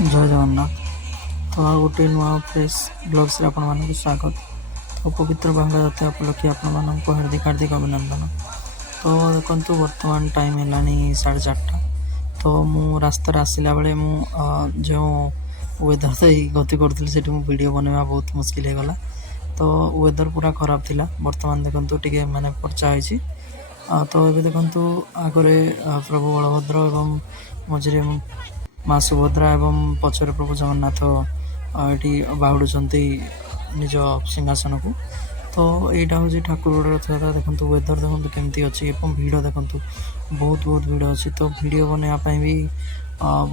ଜୟ ଜଗନ୍ନାଥ। ତ ଆଉ ଗୋଟେ ନୂଆ ଫ୍ରେଶ୍ ବ୍ଲଗ୍ସରେ ଆପଣମାନଙ୍କୁ ସ୍ୱାଗତ। ତ ପବିତ୍ର ବାହୁଡ଼ା ଯାତ୍ରା ଉପଲକ୍ଷେ ଆପଣମାନଙ୍କୁ ହାର୍ଦ୍ଦିକ ଅଭିନନ୍ଦନ। ତ ଦେଖନ୍ତୁ ବର୍ତ୍ତମାନ ଟାଇମ୍ ହେଲାଣି 4:30। ତ ମୁଁ ରାସ୍ତାରେ ଆସିଲା ବେଳେ ମୁଁ ଯେଉଁ ୱେଦର୍ ଦେଇ ଗତି କରୁଥିଲି ସେଠି ମୁଁ ଭିଡ଼ିଓ ବନେଇବା ବହୁତ ମୁସ୍କିଲ୍ ହେଇଗଲା। ତ ୱେଦର୍ ପୁରା ଖରାପ ଥିଲା। ବର୍ତ୍ତମାନ ଦେଖନ୍ତୁ ଟିକେ ବର୍ଷା ହେଇଛି। ତ ଏବେ ଦେଖନ୍ତୁ ଆଗରେ ପ୍ରଭୁ ବଳଭଦ୍ର ଏବଂ ମଝିରେ ମା ସୁଭଦ୍ରା ଏବଂ ପଛରେ ପ୍ରଭୁ ଜଗନ୍ନାଥ ଏଠି ବାହୁଡ଼ୁଛନ୍ତି ନିଜ ସିଂହାସନକୁ। ତ ଏଇଟା ହେଉଛି ଠାକୁରଙ୍କର ରଥଯାତ୍ରା। ଦେଖନ୍ତୁ ୱେଦର୍ ଦେଖନ୍ତୁ କେମିତି ଅଛି ଏବଂ ଭିଡ଼ ଦେଖନ୍ତୁ ବହୁତ ଭିଡ଼ ଅଛି। ତ ଭିଡ଼ିଓ ବନେଇବା ପାଇଁ ବି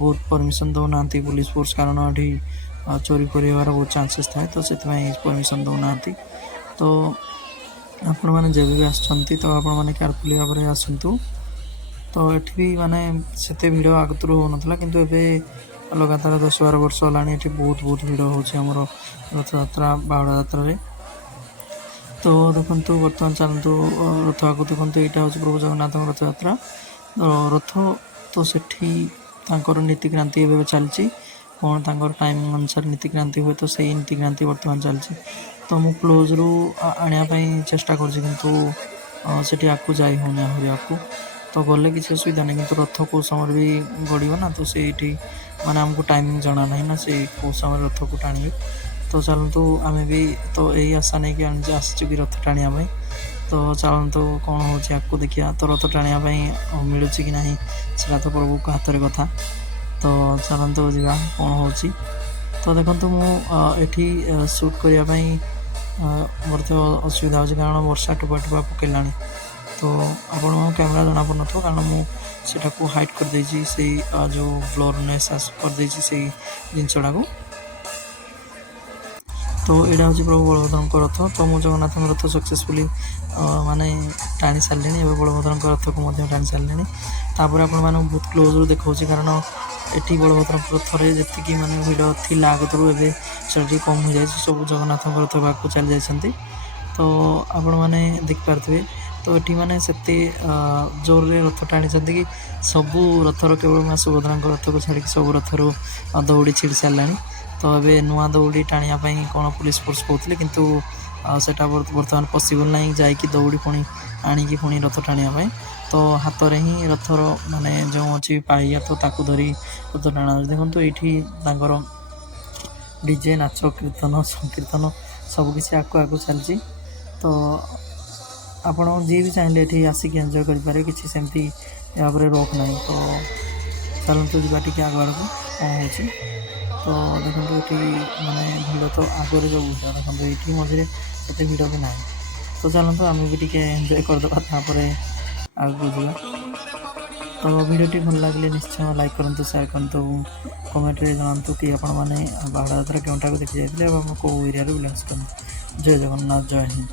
ବହୁତ ପରମିସନ୍ ଦେଉନାହାନ୍ତି ପୁଲିସ୍ ଫୋର୍ସ, କାରଣ ଏଠି ଚୋରି ହେବାର ବହୁତ ଚାନ୍ସେସ୍ ଥାଏ। ତ ସେଥିପାଇଁ ପରମିସନ୍ ଦେଉନାହାନ୍ତି। ତ ଆପଣମାନେ ଯେବେ ବି ଆସିଛନ୍ତି ତ ଆପଣମାନେ କେୟାରଫୁଲି ଭାବରେ ଆସନ୍ତୁ। ତ ଏଠି ବି ସେତେ ଭିଡ଼ ଆଗରୁ ହେଉନଥିଲା, କିନ୍ତୁ ଏବେ ଲଗାତାର 10-12 ବର୍ଷ ହେଲାଣି ଏଠି ବହୁତ ଭିଡ଼ ହେଉଛି ଆମର ରଥଯାତ୍ରା ବାହୁଡ଼ା ଯାତ୍ରାରେ। ତ ଦେଖନ୍ତୁ ବର୍ତ୍ତମାନ ଚାଲନ୍ତୁ ରଥ ଆଗକୁ ଦେଖନ୍ତୁ। ଏଇଟା ହେଉଛି ପ୍ରଭୁ ଜଗନ୍ନାଥଙ୍କ ରଥଯାତ୍ରା ରଥ। ତ ସେଠି ତାଙ୍କର ନୀତିକ୍ରାନ୍ତି ଏବେ ଚାଲିଛି। କ'ଣ ତାଙ୍କର ଟାଇମ୍ ଅନୁସାରେ ନୀତିକ୍ରାନ୍ତି ହୁଏ, ତ ସେଇ ନୀତିକ୍ରାନ୍ତି ବର୍ତ୍ତମାନ ଚାଲିଛି। ତ ମୁଁ କ୍ଲୋଜ୍ରୁ ଆଣିବା ପାଇଁ ଚେଷ୍ଟା କରୁଛି, କିନ୍ତୁ ସେଠି ଆଗକୁ ଯାଇ ହେଉନି ଆହୁରି ଆଗକୁ। ତ ଗଲେ କିଛି ଅସୁବିଧା ନାହିଁ, କିନ୍ତୁ ରଥ କେଉଁ ସମୟରେ ବି ଗଡ଼ିବ ନା, ତ ସେଇଠି ଆମକୁ ଟାଇମିଂ ଜଣା ନାହିଁ ନା ସେ କେଉଁ ସମୟରେ ରଥକୁ ଟାଣିବେ। ତ ଚାଲନ୍ତୁ ଆମେ ବି ତ ଏଇ ଆଶା ନେଇକି ଆସିଛୁ କି ରଥ ଟାଣିବା ପାଇଁ। ତ ଚାଲନ୍ତୁ କ'ଣ ହେଉଛି ଆଗକୁ ଦେଖିବା। ତ ରଥ ଟାଣିବା ପାଇଁ ମିଳୁଛି କି ନାହିଁ ସେଟା ତ ପ୍ରଭୁଙ୍କ ହାତରେ କଥା। ତ ଚାଲନ୍ତୁ ଯିବା କ'ଣ ହେଉଛି। ତ ଦେଖନ୍ତୁ ମୁଁ ଏଠି ସୁଟ୍ କରିବା ପାଇଁ ମଧ୍ୟ ଅସୁବିଧା ହେଉଛି, କାରଣ ବର୍ଷା ଟୋପା ପକାଇଲାଣି। ତ ଆପଣଙ୍କ କ୍ୟାମେରା ଜଣାପଡ଼ୁନଥିବ, କାରଣ ମୁଁ ସେଟାକୁ ହାଇଟ୍ କରିଦେଇଛି, ସେଇ ଯେଉଁ ବ୍ଲର୍ନେସ୍ କରିଦେଇଛି ସେଇ ଜିନିଷଟାକୁ। ତ ଏଇଟା ହେଉଛି ପ୍ରଭୁ ବଳଭଦ୍ରଙ୍କ ରଥ। ତ ମୁଁ ଜଗନ୍ନାଥଙ୍କ ରଥ ସକ୍ସେସଫୁଲି ଟାଣି ସାରିଲିଣି। ଏବେ ବଳଭଦ୍ରଙ୍କ ରଥକୁ ମଧ୍ୟ ଟାଣି ସାରିଲିଣି। ତାପରେ ଆପଣମାନଙ୍କୁ ବହୁତ କ୍ଲୋଜ୍ରୁ ଦେଖାଉଛି, କାରଣ ଏଠି ବଳଭଦ୍ରଙ୍କ ରଥରେ ଯେତିକି ଭିଡ଼ ଥିଲା ଆଗରୁ ଏବେ ସେଟା ଟିକେ କମ୍ ହୋଇଯାଇଛି। ସବୁ ଜଗନ୍ନାଥଙ୍କ ରଥ ପାଖକୁ ଚାଲି ଯାଇଛନ୍ତି। ତ ଆପଣମାନେ ଦେଖିପାରୁଥିବେ। ତ ଏଠି ସେତେ ଜୋରରେ ରଥ ଟାଣିଛନ୍ତି କି ସବୁ ରଥର କେବଳ ମା ସୁଭଦ୍ରାଙ୍କ ରଥକୁ ଛାଡ଼ିକି ସବୁ ରଥରୁ ଦଉଡ଼ି ଛିଡ଼ି ସାରିଲାଣି। ତ ଏବେ ନୂଆ ଦଉଡ଼ି ଟାଣିବା ପାଇଁ କ'ଣ ପୁଲିସ୍ ଫୋର୍ସ କହୁଥିଲେ, କିନ୍ତୁ ସେଟା ବର୍ତ୍ତମାନ ପସିବୁଲ୍ ନାହିଁ ଯାଇକି ଦଉଡ଼ି ପୁଣି ଆଣିକି ପୁଣି ରଥ ଟାଣିବା ପାଇଁ। ତ ହାତରେ ହିଁ ରଥର ଯେଉଁ ଅଛି ପାହିଆ, ତ ତାକୁ ଧରି ରଥ ଟାଣା ହେଉଛି। ଦେଖନ୍ତୁ ଏଇଠି ତାଙ୍କର ଡିଜେ, ନାଚ, କୀର୍ତ୍ତନ, ସଂକୀର୍ତ୍ତନ ସବୁକିଛି ଆଗକୁ ଚାଲିଛି। ତ ଆପଣ ଯିଏ ବି ଚାହିଁଲେ ଏଠି ଆସିକି ଏନ୍ଜୟ କରିପାରିବେ, କିଛି ସେମିତି ଭାବରେ ରୋକ ନାହିଁ। ତ ଚାଲନ୍ତୁ ଯିବା ଟିକେ ଆଗ ଆଡ଼କୁ କ'ଣ ହେଉଛି। ତ ଦେଖନ୍ତୁ ଏଠି ଭିଡ଼ ତ ଆଗରେ ଯେଉଁ ଭିଡ଼ ଦେଖନ୍ତୁ, ଏଇଠି ମଝିରେ ଏତେ ଭିଡ଼ ବି ନାହିଁ। ତ ଚାଲନ୍ତୁ ଆମେ ବି ଟିକେ ଏନ୍ଜୟ କରିଦେବା, ତାପରେ ଆଗକୁ ଯିବା। ତ ଭିଡ଼ିଓଟି ଭଲ ଲାଗିଲେ ନିଶ୍ଚୟ ଲାଇକ୍ କରନ୍ତୁ, ସେୟାର କରନ୍ତୁ, କମେଣ୍ଟରେ ଜଣାନ୍ତୁ କି ଆପଣମାନେ ବାହୁଡ଼ା ଯାତ୍ରା କେଉଁଠାକୁ ଦେଖି ଯାଇଥିଲେ ଏବଂ କେଉଁ ଏରିଆରୁ ବିଲଙ୍ଗସ୍ କରନ୍ତି। ଜୟ ଜଗନ୍ନାଥ, ଜୟ ହିନ୍ଦ।